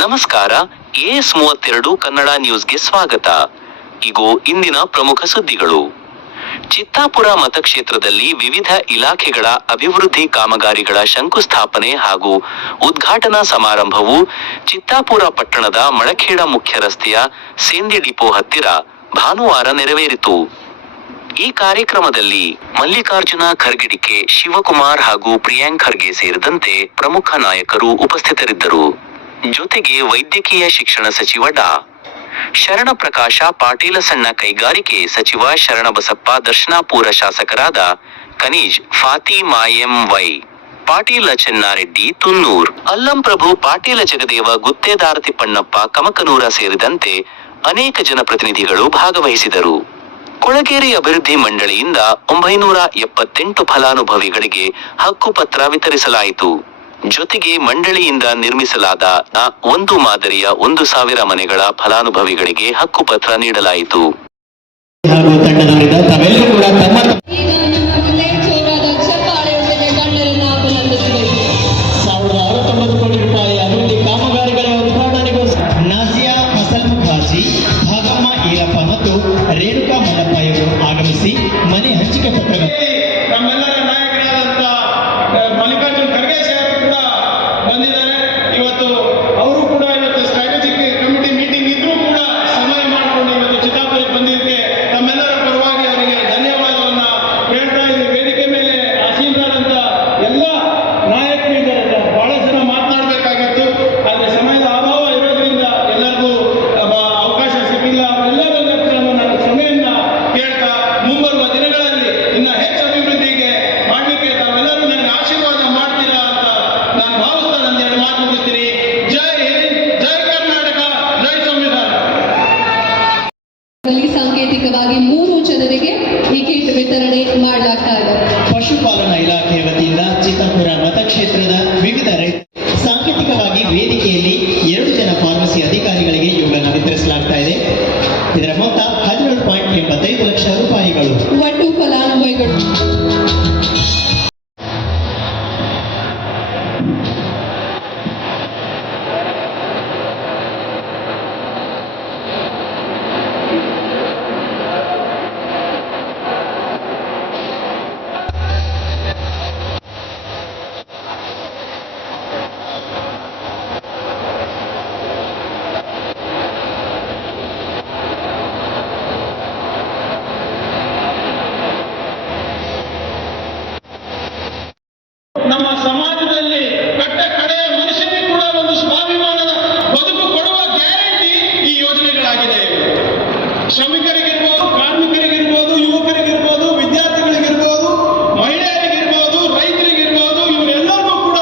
ನಮಸ್ಕಾರ. AS32 ಕನ್ನಡ ನ್ಯೂಸ್ಗೆ ಸ್ವಾಗತ. ಇಗೋ ಇಂದಿನ ಪ್ರಮುಖ ಸುದ್ದಿಗಳು. ಚಿತ್ತಾಪುರ ಮತಕ್ಷೇತ್ರದಲ್ಲಿ ವಿವಿಧ ಇಲಾಖೆಗಳ ಅಭಿವೃದ್ಧಿ ಕಾಮಗಾರಿಗಳ ಶಂಕುಸ್ಥಾಪನೆ ಹಾಗೂ ಉದ್ಘಾಟನಾ ಸಮಾರಂಭವು ಚಿತ್ತಾಪುರ ಪಟ್ಟಣದ ಮಳಖೇಡ ಮುಖ್ಯ ರಸ್ತೆಯ ಸೇಂದಿ ಡಿಪೋ ಹತ್ತಿರ ಭಾನುವಾರ ನೆರವೇರಿತು. ಈ ಕಾರ್ಯಕ್ರಮದಲ್ಲಿ ಮಲ್ಲಿಕಾರ್ಜುನ ಖರ್ಗೆ, ಶಿವಕುಮಾರ್ ಹಾಗೂ ಪ್ರಿಯಾಂಕ್ ಖರ್ಗೆ ಸೇರಿದಂತೆ ಪ್ರಮುಖ ನಾಯಕರು ಉಪಸ್ಥಿತರಿದ್ದರು. ಜೊತೆಗೆ ವೈದ್ಯಕೀಯ ಶಿಕ್ಷಣ ಸಚಿವ ಡಾ. ಶರಣಪ್ರಕಾಶ ಪಾಟೀಲ, ಸಣ್ಣ ಕೈಗಾರಿಕೆ ಸಚಿವ ಶರಣಬಸಪ್ಪ ದರ್ಶನಾಪುರ, ಶಾಸಕರಾದ ಕನೀಜ್ ಫಾತಿಮಾ, ಎಂ.ವೈ. ಪಾಟೀಲ, ಚೆನ್ನಾರೆಡ್ಡಿ ತುನ್ನೂರ್, ಅಲ್ಲಂಪ್ರಭು ಪಾಟೀಲ, ಜಗದೇವ ಗುತ್ತೇದಾರ, ತಿಪ್ಪಣ್ಣಪ್ಪ ಕಮಕನೂರ ಸೇರಿದಂತೆ ಅನೇಕ ಜನಪ್ರತಿನಿಧಿಗಳು ಭಾಗವಹಿಸಿದರು. ಕೊಳಗೇರಿ ಅಭಿವೃದ್ಧಿ ಮಂಡಳಿಯಿಂದ 978 ಫಲಾನುಭವಿಗಳಿಗೆ ಹಕ್ಕುಪತ್ರ ವಿತರಿಸಲಾಯಿತು. ಜೊತೆಗೆ ಮಂಡಳಿಯಿಂದ ನಿರ್ಮಿಸಲಾದ ಒಂದು ಮಾದರಿಯ 1,000 ಮನೆಗಳ ಫಲಾನುಭವಿಗಳಿಗೆ ಹಕ್ಕುಪತ್ರ ನೀಡಲಾಯಿತು. ಮತ್ತು ರೇಣುಕಾ ಮಲ್ಲಪ್ಪ ಇವರು ಆಗಮಿಸಿ ಮನೆ ಹಂಚಿಕೆ ಪತ್ರ ನಮ್ಮೆಲ್ಲರ ನಾಯಕರಾದಂತ ಮಲ್ಲಿಕಾರ್ಜುನ ಖರ್ಗೆ ಸಾಹೇಬರು ಕೂಡ ಬಂದಿದ್ದಾರೆ. ಇವತ್ತು ಅವರು ಕೂಡ ಇವತ್ತು ಸ್ಟ್ರಾಟಜಿಕ್ ಕಮಿಟಿ ಮೀಟಿಂಗ್ ಇದ್ರೂ ಕೂಡ ಸಮಯ ಮಾಡಿಕೊಂಡು ಇವತ್ತು ಚಿತ್ತಾಪುರಕ್ಕೆ ಬಂದಿದ್ದಕ್ಕೆ ನಮ್ಮೆಲ್ಲರ ಪರವಾಗಿ ಅವರಿಗೆ ಧನ್ಯವಾದವನ್ನ ಹೇಳ್ತಾ ಇದ್ದೀವಿ. ವೇದಿಕೆ ಮೇಲೆ ಆಸೀನರಾದಂತ ಎಲ್ಲ ನಾಯಕರು ಇದ್ದಾರೆ. ಬಹಳ ಜನ ಮಾತನಾಡಬೇಕಾಗಿತ್ತು, ಆದ್ರೆ ಸಮಯದ ಅಭಾವ ಇರೋದ್ರಿಂದ ಎಲ್ಲರಿಗೂ ಅವಕಾಶ ಸಿಕ್ಕಿಲ್ಲ. ಅವರೆಲ್ಲರೂ ಸಮಯನ್ನ ಕೇಳ್ತಾ ಮುಂಬರುವ ದಿನಗಳಲ್ಲಿ ಇನ್ನ ಹೆಚ್ಚು ಅಭಿವೃದ್ಧಿಗೆ ಮಾಡಲಿಕ್ಕೆ ತಾವೆಲ್ಲರೂ ನನಗೆ ಆಶೀರ್ವಾದ ಮಾಡ್ತೀರಾ ಅಂತ ನಾನು ಭಾವಿಸ್ತಾ ನನ್ನ 2 ಮಾತು ಮುಗಿಸ್ತೀನಿ. ಜೈ ಹಿಂದ್, ಜೈ ಕರ್ನಾಟಕ, ಜೈ ಸಂವಿಧಾನ. ಸಾಂಕೇತಿಕವಾಗಿ 3 ಜನರಿಗೆ ಈ ಕಿಟ್ ವಿತರಣೆ ಮಾಡಲಾಗ್ತಾ ಇದೆ. ಪಶುಪಾಲನಾ ಇಲಾಖೆಯ ವತಿಯಿಂದ ಚಿತ್ತಾಪುರ ಮತಕ್ಷೇತ್ರದ ವಿವಿಧ ಸಾಂಕೇತಿಕವಾಗಿ ವೇದಿಕೆಯಲ್ಲಿ 2 ಜನ ಫಾರ್ಮಸಿ ಅಧಿಕಾರಿಗಳಿಗೆ ಇವುಗಳನ್ನು ವಿತರಿಸಲಾಗ್ತಾ ಇದೆ. ಇದರ ಮೊತ್ತ 17.85 ಲಕ್ಷ ರೂಪಾಯಿಗಳು. ಒಟ್ಟು ಫಲಾನುಭವಿಗಳು ನಮ್ಮ ಸಮಾಜದಲ್ಲಿ ಕಡೆಯ ಮನುಷ್ಯನಿಗೆ ಕೂಡ ಒಂದು ಸ್ವಾಭಿಮಾನದ ಬದುಕು ಕೊಡುವ ಗ್ಯಾರಂಟಿ ಈ ಯೋಜನೆಗಳಾಗಿದೆ. ಶ್ರಮಿಕರಿಗಿರ್ಬೋದು, ಕಾರ್ಮಿಕರಿಗಿರ್ಬೋದು, ಯುವಕರಿಗಿರ್ಬೋದು, ವಿದ್ಯಾರ್ಥಿಗಳಿಗಿರ್ಬೋದು, ಮಹಿಳೆಯರಿಗಿರ್ಬೋದು, ರೈತರಿಗಿರ್ಬೋದು, ಇವರೆಲ್ಲರಿಗೂ ಕೂಡ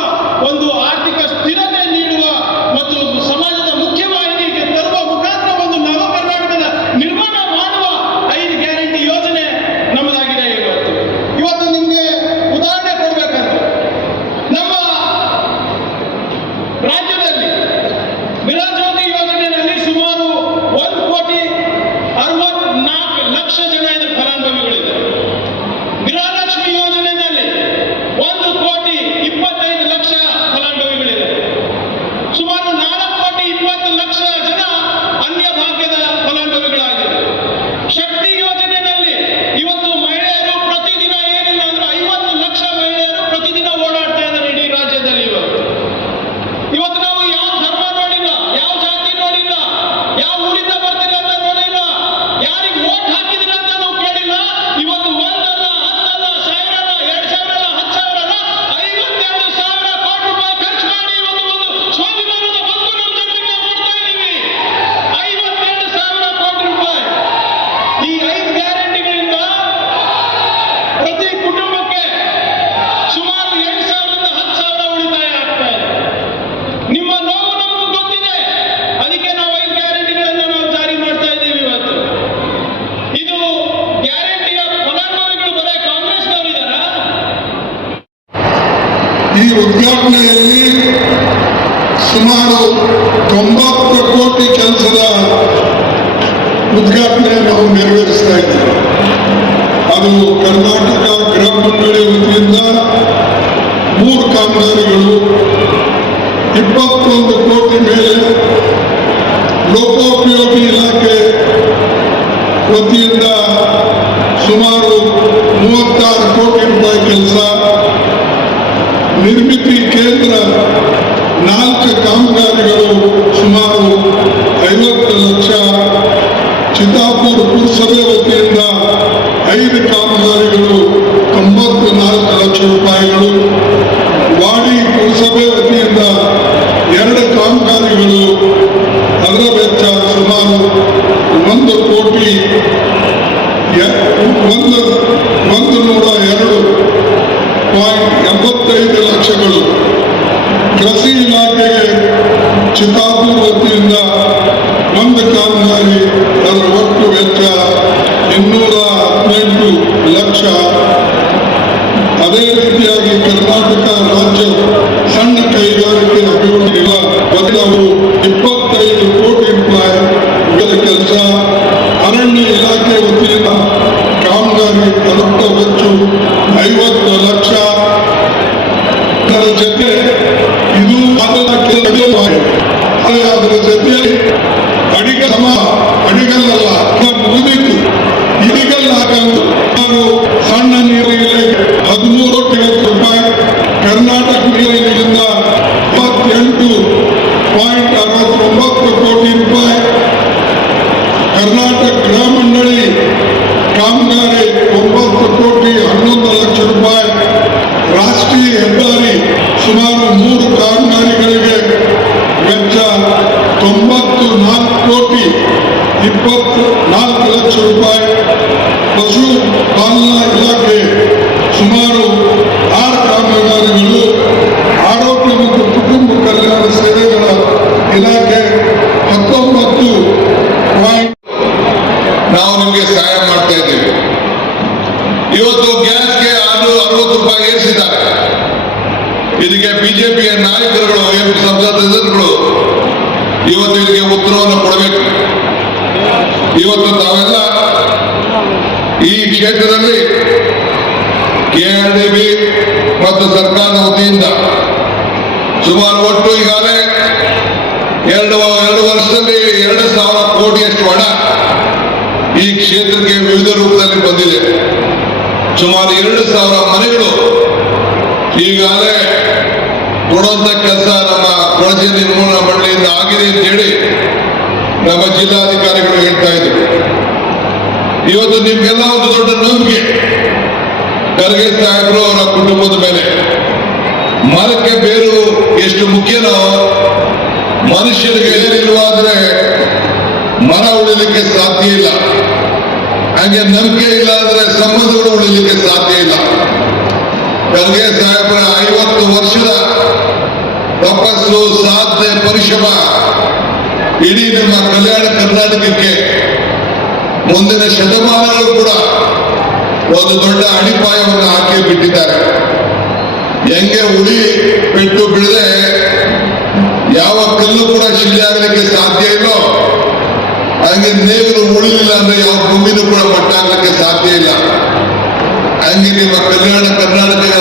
ಒಂದು ಆರ್ಥಿಕ ಸ್ಥಿರತೆ ನೀಡುವ ಮತ್ತು ಸಮಾಜದ ಮುಖ್ಯವಾಹಿನಿಗೆ ತರುವ ಮುಖಾಂತರ ಒಂದು ನವ ಕರ್ನಾಟಕದ ನಿರ್ಮಾಣ ಮಾಡುವ 5 ಗ್ಯಾರಂಟಿ ಯೋಜನೆ ನಮ್ಮದಾಗಿದೆ. ಇವತ್ತು ನಿಮಗೆ ಉದಾಹರಣೆ ಕೊಡ್ಬೇಕಂದ್ರೆ ನಮ್ಮ ರಾಜ್ಯದಲ್ಲಿ ಗೃಹಜ್ಯೋತಿ ಯೋಜನೆಯಲ್ಲಿ ಸುಮಾರು 1,64 ಲಕ್ಷ ಜನ ಇದರ ಫಲಾನುಭವಿಗಳಿದ್ದಾರೆ. ಗೃಹಲಕ್ಷ್ಮಿ ಯೋಜನೆಯಲ್ಲಿ 1,25 ಲಕ್ಷ ಫಲಾನುಭವಿಗಳಿದ್ದಾರೆ. ಸುಮಾರು 4,20 ಲಕ್ಷ ಜನ ಅನ್ಯ ಭಾಗ್ಯದ ಫಲಾನುಭವಿಗಳಾಗಿದ್ದಾರೆ. ಶಕ್ತಿ ಯೋಜನೆಯಲ್ಲಿ ಇವತ್ತು ಮಹಿಳೆಯರು ಪ್ರತಿದಿನ ಏನಿಲ್ಲ ಅಂದ್ರೆ 50 ಲಕ್ಷ ಮಹಿಳೆಯರು ಪ್ರತಿದಿನ ಓಡಾಡ್ತಾ ಇದ್ದಾರೆ ಇಡೀ ರಾಜ್ಯದಲ್ಲಿ. ಇವತ್ತು ನಾವು ಯಾವ ಧರ್ಮ ನೋಡಿಲ್ಲ, ಯಾವ ಜಾತಿ ನೋಡಿಲ್ಲ, ಯಾವ ಊರಿಂದ ಬರ್ತೀರ ಅಂತ ನೋಡಿಲ್ಲ, ಯಾರಿಗೆ ವೋಟ್ ಹಾಕಿದಿರ ಅಂತ ನಾವು ಕೇಳಿಲ್ಲ. ಇವತ್ತು 1 ಅಲ್ಲ, 10 ಅಲ್ಲ, 1,000 ಅಲ್ಲ, 2,000 ಅಲ್ಲ, 10,000 ಅಲ್ಲ, 52,000 ಕೋಟಿ ರೂಪಾಯಿ ಖರ್ಚು ಮಾಡಿ ಇವತ್ತು ಒಂದು ಸ್ವಾಭಿಮಾನದ ಬದುಕು ನಮ್ಮ ಜನರಿಗೆ ನಾವು ಕೊಡ್ತಾ ಇದ್ದೀವಿ. 52,000 ಕೋಟಿ ರೂಪಾಯಿ. ಈ 5 ಗ್ಯಾರಂಟಿಗಳಿಂದ ಪ್ರತಿ ಕುಟುಂಬಕ್ಕೆ ಸುಮಾರು 8,000 ರಿಂದ 10,000 ಉಳಿತಾಯ ಆಗ್ತಾ ಇದೆ. ನಿಮ್ಮ ನೋವು ನಮಗೂ ಗೊತ್ತಿದೆ, ಅದಕ್ಕೆ ನಾವು 5 ಗ್ಯಾರಂಟಿಗಳನ್ನು ನಾವು ಜಾರಿ ಮಾಡ್ತಾ ಇದ್ದೀವಿ. ಇವತ್ತು ಇದು ಗ್ಯಾರಂಟಿಯ ಫಲಾನುಭವಿಗಳು ಬರೀ ಕಾಂಗ್ರೆಸ್ನವರಿದ್ದಾರಾ? ಈ ಉದ್ಘಾಟನೆಯಲ್ಲಿ ಸುಮಾರು 90 ಕೋಟಿ ಕೆಲಸದ ಉದ್ಘಾಟನೆ ನಾವು ನೆರವೇರಿಸ್ತಾ ಇದ್ದೇವೆ. ಅದು ಕರ್ನಾಟಕ ಗೃಹ ಮಂಡಳಿ ವತಿಯಿಂದ 3 ಕಾಮಗಾರಿಗಳು 21 ಕೋಟಿ ಮೇಲೆ ಲೋಕೋಪಯೋಗಿ ಇಲಾಖೆ ವತಿಯಿಂದ ಸುಮಾರು 36 ಕೋಟಿ ರೂಪಾಯಿ ಕೆಲಸ, ನಿರ್ಮಿತಿ ಕೇಂದ್ರ 4 ಕಾಮಗಾರಿಗಳು ಸುಮಾರು 50 ಲಕ್ಷ, ಚಿತ್ತಾಪುರ ಪುರಸಭೆ ವತಿಯಿಂದ 5 ಕಾಮಗಾರಿಗಳು 94 ಲಕ್ಷ ರೂಪಾಯಿಗಳು, ವಾಡಿ ಪುರಸಭೆ ವತಿಯಿಂದ 2 ಕಾಮಗಾರಿಗಳು ಅದರ ವೆಚ್ಚ ಸುಮಾರು 1 ಕೋಟಿ 102.85 ಲಕ್ಷಗಳು, ಕೃಷಿ ಇಲಾಖೆಗೆ ಚಿತ್ತಾಪುರ ವತಿಯಿಂದ 1 ಕಾಮಗಾರಿ ಅದರ ಒಟ್ಟು ವೆಚ್ಚ 218 ಲಕ್ಷ. ಅದೇ ರೀತಿಯಾಗಿ ಕರ್ನಾಟಕ ರಾಜ್ಯ ಸಣ್ಣ ಕೈಗಾರಿಕೆ ಅಭಿವೃದ್ಧಿ ಬದಲಾವು 25 ಕೋಟಿ ರೂಪಾಯಿ ಕೆಲಸ, ಅರಣ್ಯ ಇಲಾಖೆ ವತಿಯಿಂದ ಕಾಮಗಾರಿ ಅದರ ವೆಚ್ಚ 50 ಲಕ್ಷ. ಅದರ ಜೊತೆ ಇದು ಅದರ ಜೊತೆ ಅಡಿಗಲ್ಲಲ್ಲ ಮುಗಿದಿತ್ತು, ಇಡಿಗಲ್ಲ ಹಾಕಲು ನಾನು ಸಣ್ಣ ನೀರಿಗೆ 13 ಕೋಟಿ ರೂಪಾಯಿ, ಕರ್ನಾಟಕ ನೀರಿನಿಂದ 28.69 ಕೋಟಿ ರೂಪಾಯಿ, ಕರ್ನಾಟಕ ಗೃಹ ಮಂಡಳಿ ಕಾಮಗಾರಿ 9 ಕೋಟಿ 11 ಲಕ್ಷ ರೂಪಾಯಿ, ರಾಷ್ಟ್ರೀಯ ಹೆದ್ದಾರಿ ಸುಮಾರು 3 ಕಾಮಗಾರಿಗಳಿಗೆ ವೆಚ್ಚ 94 ಕೋಟಿ 24 ಲಕ್ಷ ರೂಪಾಯಿ, ಪಶು ಪಾಲನಾ ಇಲಾಖೆ ಸುಮಾರು 6 ಕಾಮಗಾರಿಗಳು, ಆರೋಗ್ಯ ಮತ್ತು ಕುಟುಂಬ ಕಲ್ಯಾಣ ಸೇವೆಗಳ ಇಲಾಖೆ 19 ನಾವು ನಿಮಗೆ ಸಹಾಯ ಮಾಡ್ತಾ ಇದ್ದೀವಿ. ಇವತ್ತು ಗ್ಯಾಸ್ಗೆ 60 ರೂಪಾಯಿ ಏರಿಸಿದ್ದಾರೆ. ಇದಕ್ಕೆ ಬಿಜೆಪಿಯ ನಾಯಕರುಗಳು, ಸಂಸದರು ಇವತ್ತು ಇದಕ್ಕೆ ಉತ್ತರವನ್ನು ಕೊಡಬೇಕು. ಇವತ್ತು ತಾವೆಲ್ಲ ಈ ಕ್ಷೇತ್ರದಲ್ಲಿ KRDB ಮತ್ತು ಸರ್ಕಾರದ ವತಿಯಿಂದ ಸುಮಾರು ಒಟ್ಟು ಈಗಾಗಲೇ 2 ವರ್ಷದಲ್ಲಿ 2,000 ಕೋಟಿಯಷ್ಟು ಹಣ ಈ ಕ್ಷೇತ್ರಕ್ಕೆ ವಿವಿಧ ರೂಪದಲ್ಲಿ ಬಂದಿದೆ. ಸುಮಾರು 2,000 ಮನೆಗಳು ಈಗಾಗಲೇ ಕೊಡುವಂತ ಕೆಲಸ ನಮ್ಮ ಕೊಳಚೆ ನಿರ್ಮೂಲನಾ ಮಂಡಳಿಯಿಂದ ಆಗಿದೆ ಅಂತ ಹೇಳಿ ನಮ್ಮ ಜಿಲ್ಲಾಧಿಕಾರಿಗಳು ಹೇಳ್ತಾ ಇದ್ರು. ಇವತ್ತು ನಿಮ್ಗೆಲ್ಲ ಒಂದು ದೊಡ್ಡ ನಂಬಿಕೆ ಖರ್ಗೆ ಸಾಹೇಬರು ಅವರ ಕುಟುಂಬದ ಮೇಲೆ. ಮರಕ್ಕೆ ಬೇರು ಎಷ್ಟು ಮುಖ್ಯನೋ ಮನುಷ್ಯರಿಗೆ ಬೇರಿಲ್ವಾದ್ರೆ ಮರ ಉಳಿಲಿಕ್ಕೆ ಸಾಧ್ಯ ಇಲ್ಲ. ಹಾಗೆ ನಂಬಿಕೆ ಇಲ್ಲ ಅಂದ್ರೆ ಸಂಬಂಧಗಳು ಉಳಿಲಿಕ್ಕೆ ಸಾಧ್ಯ ಇಲ್ಲ. ಖರ್ಗೆ ಸಾಹೇಬರ 50 ವರ್ಷದ ತಪಸ್ಸು, ಸಾಧನೆ, ಪರಿಶ್ರಮ ಇಡೀ ನಮ್ಮ ಕಲ್ಯಾಣ ಕರ್ನಾಟಕಕ್ಕೆ ಮುಂದಿನ ಶತಮಾನಗಳು ಕೂಡ ಒಂದು ದೊಡ್ಡ ಅಡಿಪಾಯವನ್ನು ಹಾಕಿ ಬಿಟ್ಟಿದ್ದಾರೆ. ಹೆಂಗೆ ಉಳಿ ಪೆಟ್ಟು ಬಿಡದೆ ಯಾವ ಕಲ್ಲು ಕೂಡ ಶಿಲೆ ಆಗಲಿಕ್ಕೆ ಸಾಧ್ಯ ಇಲ್ಲೋ ಹಂಗೆ ನೇವರು ಉಳಿಲಿಲ್ಲ ಅಂದ್ರೆ ಯಾವ ಭೂಮಿನೂ ಕೂಡ ಮಟ್ಟಾಗಲಿಕ್ಕೆ ಸಾಧ್ಯ ಇಲ್ಲ. ಹಂಗೆ ನಿಮ್ಮ ಕಲ್ಯಾಣ ಕರ್ನಾಟಕದ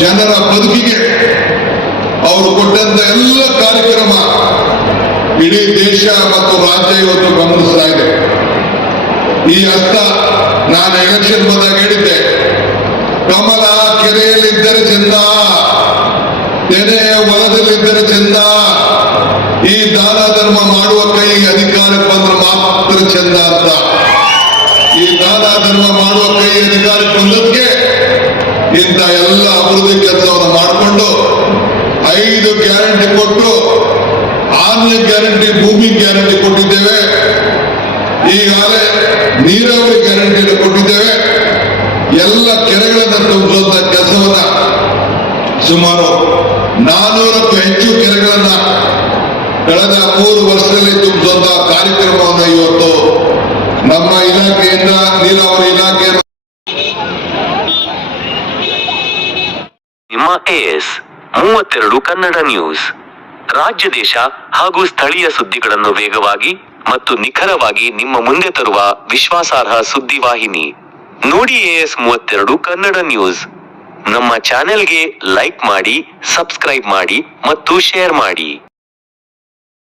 ಜನರ ಬದುಕಿಗೆ ಅವರು ಕೊಟ್ಟಂತ ಎಲ್ಲ ಕಾರ್ಯಕ್ರಮ ಇಡೀ ದೇಶ ಮತ್ತು ರಾಜ್ಯ ಇವತ್ತು ಗಮನಿಸ್ತಾ ಇದೆ. ಈ ಹಸ್ತ ನಾನು ಎಲೆಕ್ಷನ್ ಬಂದಾಗ ಹೇಳಿದ್ದೆ, ಕಮಲ ಕೆರೆಯಲ್ಲಿದ್ದರೆ ಚಂದ, ತೆನೆ ಹೊಲದಲ್ಲಿದ್ದರೆ ಚಂದ, ಈ ದಾನ ಧರ್ಮ ಮಾಡುವ ಕೈ ಅಧಿಕಾರಕ್ಕೆ ಬಂದ್ರೆ ಮಾತ್ರ ಚಂದ ಅಂತ. ಈ ದಾನ ಧರ್ಮ ಮಾಡುವ ಕೈ ಅಧಿಕಾರಕ್ಕೆ ಬಂದಕ್ಕೆ ಇಂಥ ಎಲ್ಲ ಅಭಿವೃದ್ಧಿ ಕೆಲಸವನ್ನು ಮಾಡಿಕೊಂಡು 5 ಗ್ಯಾರಂಟಿ ಕೊಟ್ಟು 6ನೇ ಗ್ಯಾರಂಟಿ ಭೂಮಿ ಗ್ಯಾರಂಟಿ ಕೊಟ್ಟಿದ್ದೇವೆ. ಈಗಾಗಲೇ ನೀರಾವರಿ ಗ್ಯಾರಂಟಿಯನ್ನು ಕೊಟ್ಟಿದ್ದೇವೆ. ಎಲ್ಲ ಕೆರೆಗಳನ್ನು ತುಂಬಿಸುವಂತ ಕೆಲಸವನ್ನ ಸುಮಾರು 400ಕ್ಕೂ ಹೆಚ್ಚು ಕೆರೆಗಳನ್ನ ಕಳೆದ 3 ವರ್ಷದಲ್ಲಿ ತುಂಬಿಸುವಂತ ಕಾರ್ಯಕ್ರಮವನ್ನು ಇವತ್ತು ನಮ್ಮ ಇಲಾಖೆಯಿಂದ ನೀರಾವರಿ ಇಲಾಖೆ ನಿಮ್ಮ AS 32 ಕನ್ನಡ ನ್ಯೂಸ್, ರಾಜ್ಯ ದೇಶ ಹಾಗೂ ಸ್ಥಳೀಯ ಸುದ್ದಿಗಳನ್ನು ವೇಗವಾಗಿ ಮತ್ತು ನಿಖರವಾಗಿ ನಿಮ್ಮ ಮುಂದೆ ತರುವ ವಿಶ್ವಾಸಾರ್ಹ ಸುದ್ದಿವಾಹಿನಿ. ನೋಡಿ AS 32 ಕನ್ನಡ ನ್ಯೂಸ್. ನಮ್ಮ ಚಾನೆಲ್ಗೆ ಲೈಕ್ ಮಾಡಿ, ಸಬ್ಸ್ಕ್ರೈಬ್ ಮಾಡಿ ಮತ್ತು ಶೇರ್ ಮಾಡಿ.